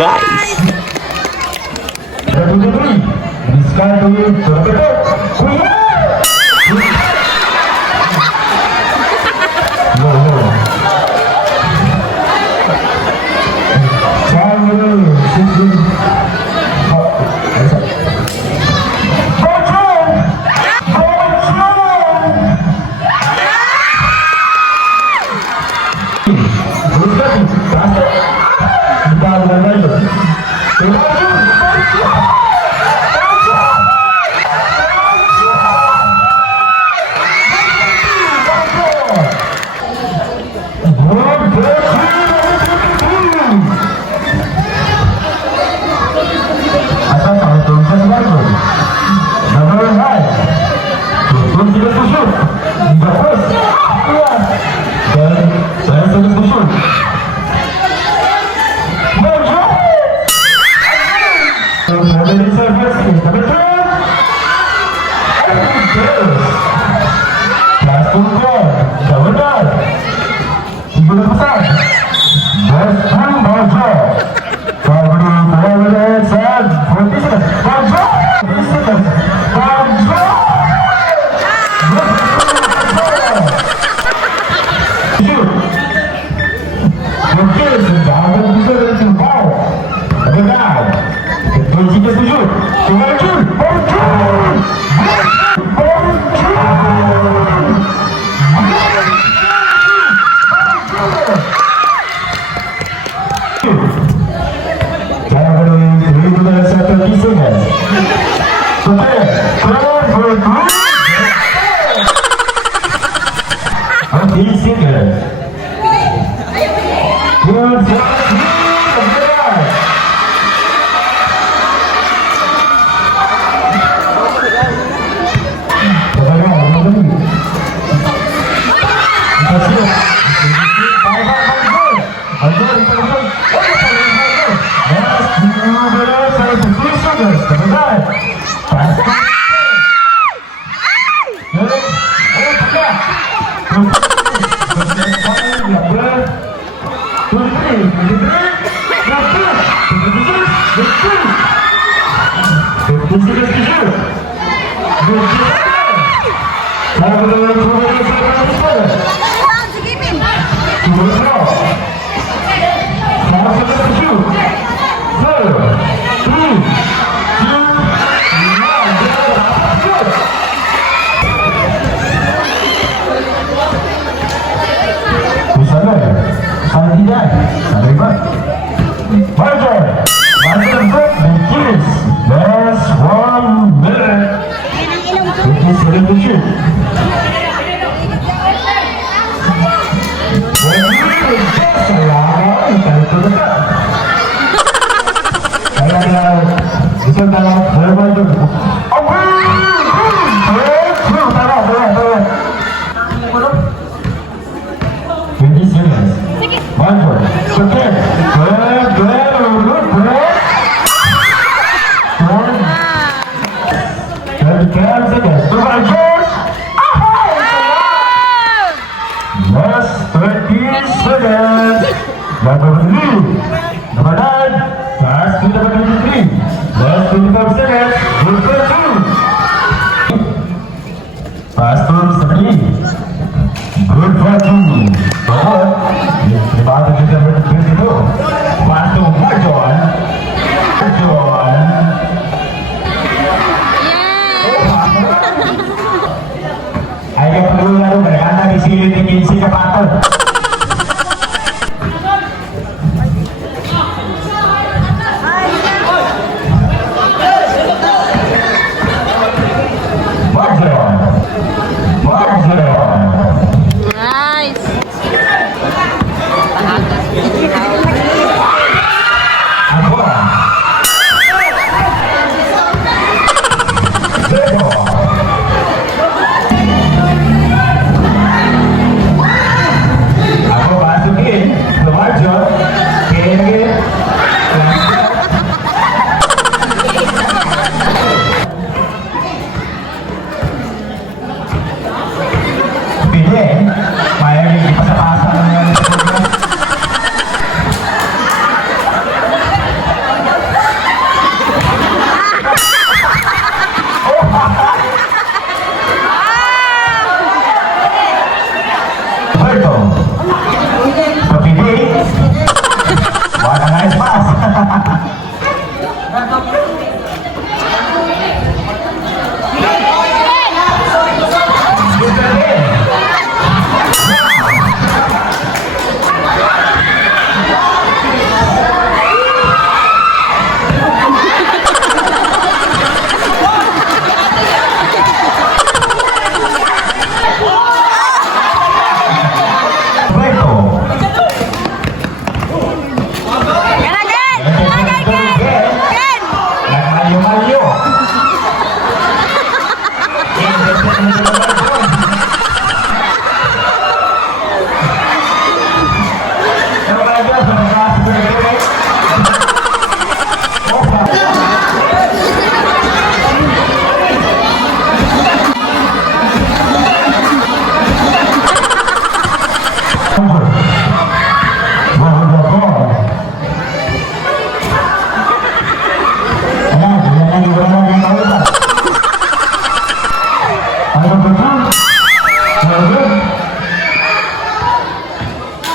Nice.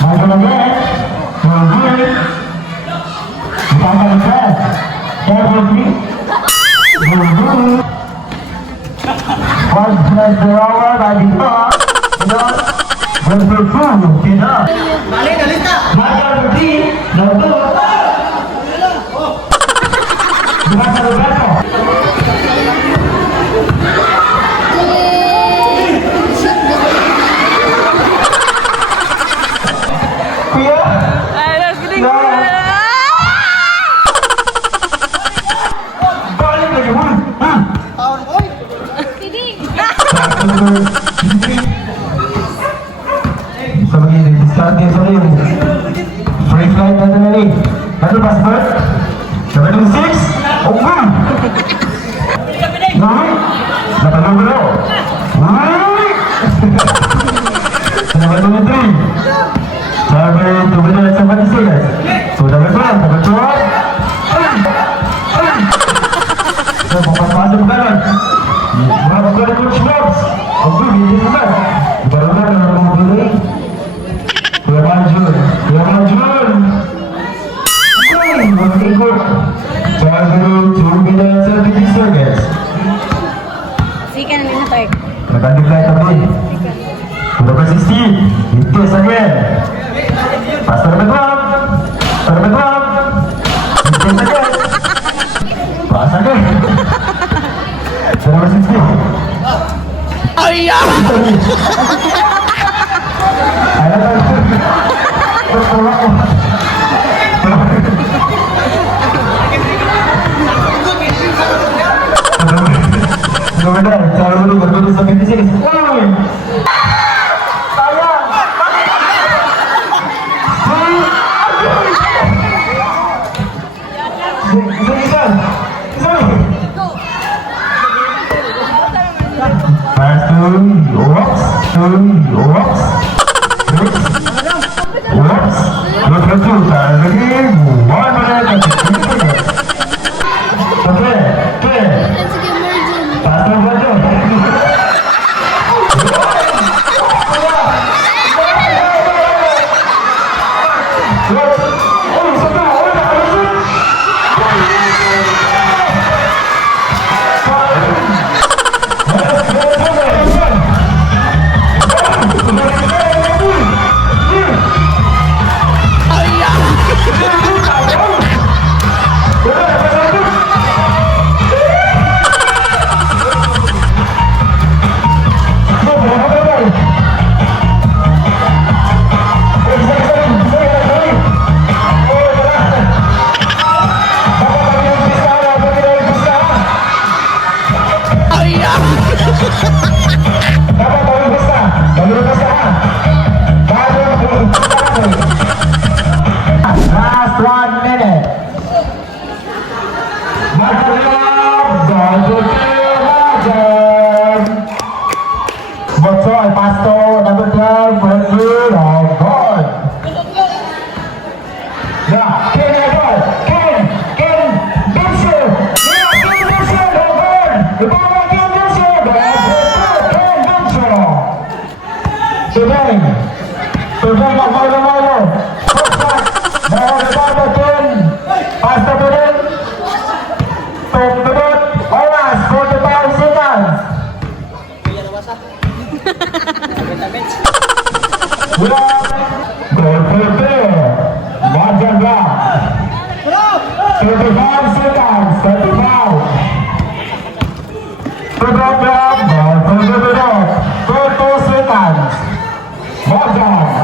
Michael again. Will do it. Michael again. Carefully. Will do it. One plus the hour by the clock. Will be full. Enough. Michael again. No good. Michael Roberto. So mag-i-start kayo sa rin. Free flight natin na rin. Ano passport? 76? Oh ma! Nay! Natanong ko. Nay! Naman mo yung 3. Sabi, 2 minutes and 20 seconds. So, dapat ba? Dapat ba? So, papasok ka lang. Mga pagkalimut shops. Ang hindi mo ba? Ibarang na ng mga bilay. Kuya Manjul. Kuya Manjul. Ay, mag-ikot. Sabi, 2 minutes and 50 seconds. Sige na nila tayo. Nagkandiply tabi. Number 60. Itis again. Pass to the midwalk. To the midwalk. Itis again. Pass again. So number 60. Ayah! Ayan na. Tulak ko. Gawin na. Cara mo nung magbuto sa 56. Uy! Last 1 minute. Bocoy, Pasto, number 12, Brazil, oh God. Yeah, Ken Edward, Ken, Vincent, yeah, Ken Vincent, oh God. The ball by Ken Vincent, Ken Vincent. Sudeng, Milo. Bawah depan Ken, Pasto turun. Tebet, awas, 45 seconds. Bulan, berpete, Majaga. 35 seconds, 35. Berpete, 30 seconds. Majaga.